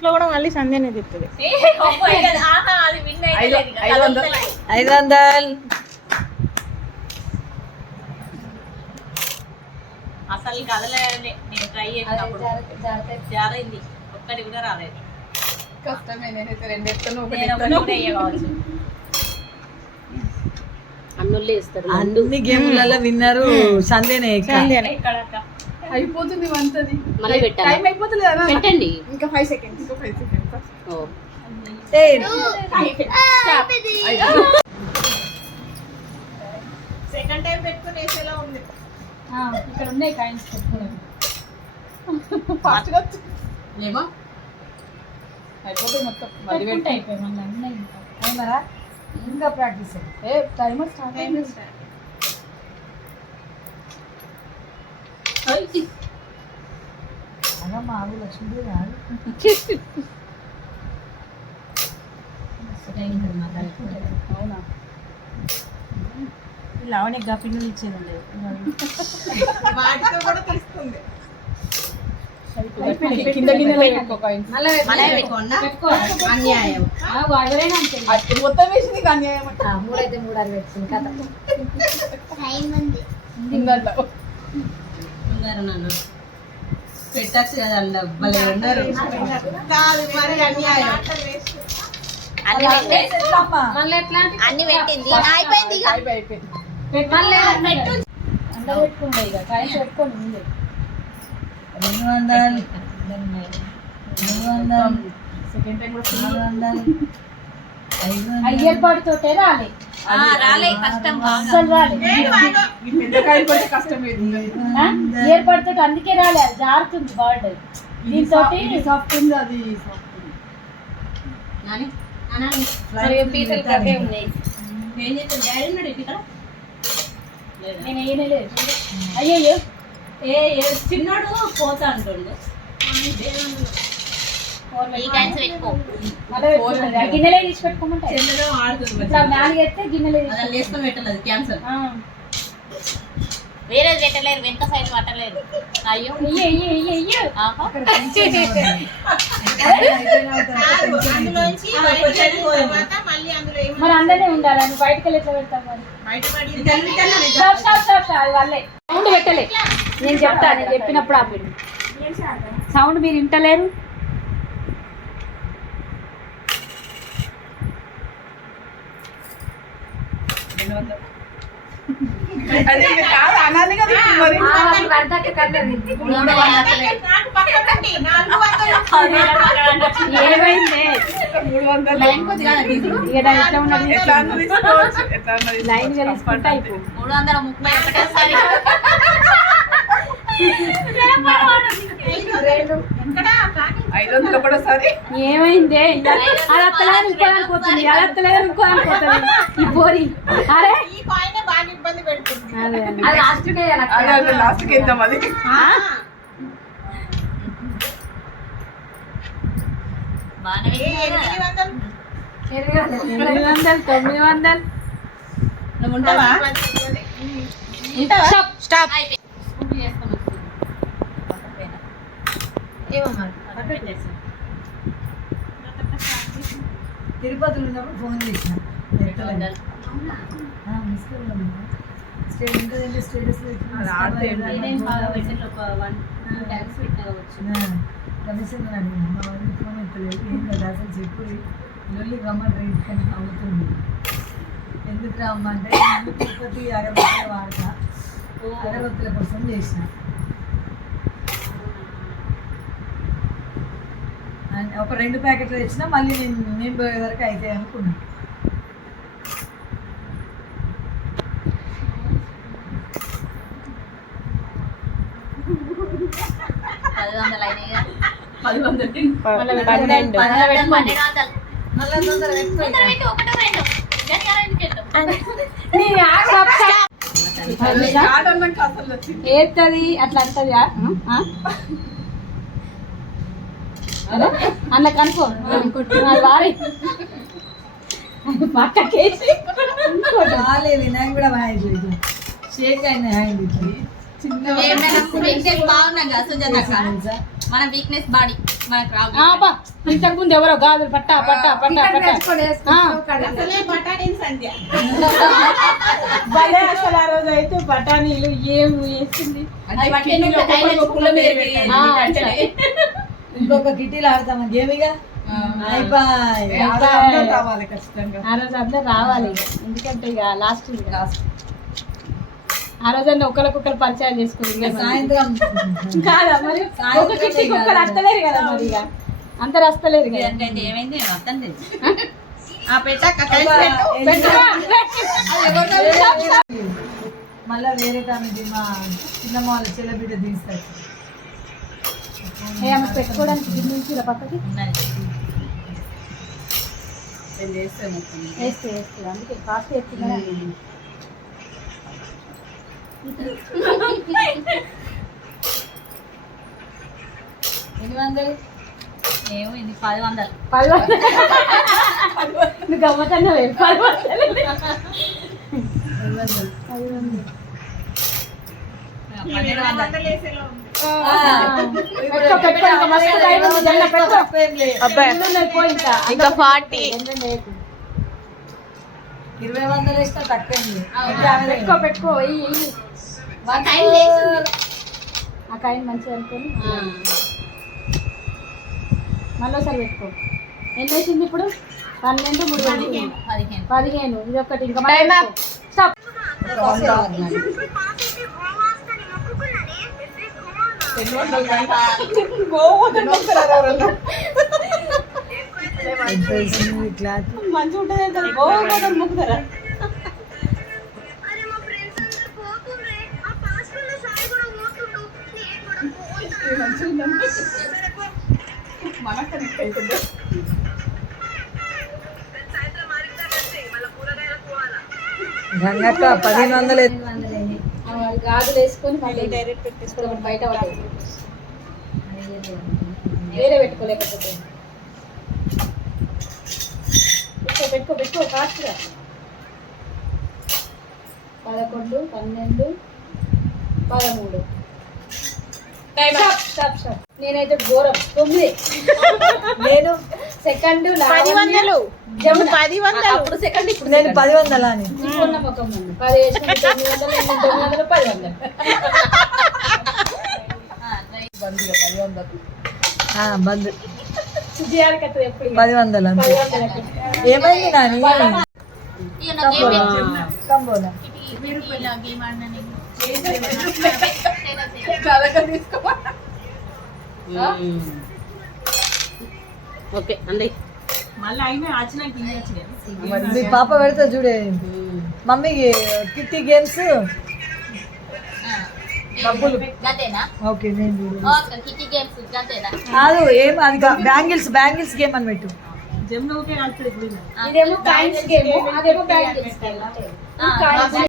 ఇంట్లో కూడా మళ్ళీ సంధ్యనే తిప్పుతుంది. 500 అసలు కదలే. నేను ట్రై చేసినప్పుడు జారైంది, ఒక్కటి కూడా రాలేదు. కష్టమే. నేనైతే 2 ఎత్తాను, కావచ్చు. అన్నులు ఇస్తారు. అన్ని గేమ్లలో విన్నరు సంధ్యనే. అయిపోతుంది వంతది. మళ్ళీ పెట్టాలి. టైం అయిపోతుంది కదా, పెట్టండి. ఇంకా 5 సెకండ్స్. సెకండ్ టైం పెట్టుకుని వేసేలా ఉంది. ఇక్కడ ఉన్నాయి కాయిన్స్ పెట్టుకోవడం. ఫాస్ట్గా ఏమో అయిపోతుంది మొత్తం. మళ్ళీ పెట్టి అయిపోయి మళ్ళీ అన్నీ టైమరా ఇంకా ప్రాక్టీస్. టైమర్ స్టార్ట్ అయింది. అమ్మా అవి లక్ష్మీ కాదు. అవునా? లావణ్య పిల్లలు ఇచ్చేదండి. వాటితో కూడా తీసుకుంది. కింద గిన్నెలో అన్యాయం. మొత్తం వేసింది అన్యాయం. 3 అయితే 3 అని పెట్టుకుంది కథ. పెట్టచ్చు కదండి. కాదు మరి అన్యాయం. అన్ని పెట్టింది, అయిపోయింది. పెట్టుకుంటే ఇక కాయిన్స్ పెట్టుకోండి ముందే. 200 సెకండ్ టైం కూడా 400 అయ్యర్ తోటే రాలే. కష్టం. అసలు రాలే. కష్టం ఇయర్ పడితే అందుకే రాలే. అది జారుతుంది బార్డర్. దీంతో సాఫ్ట్ ఉంది, అది పీతలు కట్టే ఉన్నాయి. ఏం చేస్తాను? డాడీ ఉన్నాడు ఇక్కడ. నేను వేయలేదు. అయ్యయ్యో చిన్నోడు పోతా అంటుండు. గిన్నెలే తీసి పెట్టుకోమంటే ఆడుతుంది. నాలుగు ఎత్తే గిన్నెలే వేసుకొని పెట్టలేదు. క్యాన్సర్. వేరే పెట్టలేరు, వెనక సైడ్ పట్టలేదు. అయ్యో మరి అందరినీ ఉండాలి. నువ్వు బయటకు వెళ్ళి ఎట్లా పెడతావు? మరి వాళ్ళే సౌండ్ పెట్టలే. నేను చెప్తా, నేను చెప్పినప్పుడు ఆపండి. సౌండ్ మీరు వింటలేరు. లైన్ గా తీసుకుంటా. 330 ఒకటేసారి. ఏమైంది? అది అత్తలేదు ఇంకో అనుకోతుంది, అది అత్తలేదు ఇంకో అనుకోతుంది. ఈ పోరి అరే ఇబ్బంది పెడుతుంది. లాస్ట్ కి 900 నువ్వు ఉంటావా? స్టాప్. తిరుపతిలో ఉన్నప్పుడు ఫోన్ చేసిన స్టేటస్ కమిషన్ అడిగిన మా వాళ్ళు ఫోన్ ఎత్తలేదు. ఏం కదా అసలు చెప్పు లొల్లి గమ్మని రేట్ కానీ అవుతుంది. ఎందుకు రమ్మంటే తిరుపతి అగరబత్తుల వాడతా, అగరబత్తుల కోసం చేసిన. ఒక 2 ప్యాకెట్లు తెచ్చినా మళ్ళీ నేను పోయే వరకు అయితే అనుకున్నాను. ఏది అట్లా అంటదా? అలా కనుకో వారి పక్కకేసి వినాయక కూడా బాగా షేక్ అయినా బాగున్నా మన వీక్నెస్ బాడీ మనకు రాదు. ఇంతకు ముందు ఎవరో గాజులు పట్టా పట్టా పట్టా పట్టా అసలే బఠానీలు సంధ్య. భలే అసలు ఆ రోజు అయితే బఠానీలు ఏం వేసింది. ఇంకొక కిటీలు ఆడతామా గేమిగా అయిపోయి రావాలి ఖచ్చితంగా. ఆ రోజు అందరు రావాలి ఎందుకంటే ఇక లాస్ట్ ఆ రోజు ఒకరికొకరు పరిచయం చేసుకుంది. సాయంత్రం కాదా మరి ఒక కిట్టికి ఒక్కరు వస్తలేరు కదా మరి ఇక అందరు వస్తలేరు కదా. అయితే ఏమైంది అర్థం లేదు. మళ్ళా వేరే కామెడీ మా చిన్నమ్మ వాళ్ళ చెల్లబిడ్డ తీస్తారు పెట్టుకోవడానికి నుంచి పక్కకి వేస్తే వేస్తుంది అందుకే కాస్ట్ వేస్తుంది. 800 ఏమో ఇది 10 నువ్వు గమ్మతన్నా ఇంకా 40 20 వేస్తే తక్కువ పెట్టుకో ఆ కాయని మంచిగా అనుకొని మళ్ళీ ఒకసారి పెట్టుకో. ఎన్ని వేసింది ఇప్పుడు? 12 3 15. ఇది ఒకటి ఇంకా స్టాప్. మంచిగా ఉంటుంది గంగక్క 1500 గాజులు వేసుకొని మళ్ళీ డైరెక్ట్ పెట్టేసుకోవడం బయట పడేది. వేరే పెట్టుకోలేకపోతే పెట్టుకో కాస్ట్గా 11 12 13. నేనైతే ఘోరం 9. నేను సెకండ్ 10 అప్పుడు సెకండ్ ఇప్పుడు నేను 1000 అని ఉన్న ముఖం 10 వేసిన 900 1000 బంద్ సుజయానికి అయితే ఎప్పుడు 1000 అంతే. ఏమైంది నాని కంబోలా ఓకే అండి. మీ పాప పెడతా చూడే మమ్మీకి కిట్టి గేమ్స్ డబ్బులు. ఓకే నేను కాదు ఏం అది బ్యాంగిల్స్ గేమ్ అని పెట్టు. ఇదేమో కాయిన్స్ గేమ్, అదేమో బ్యాంగిల్స్.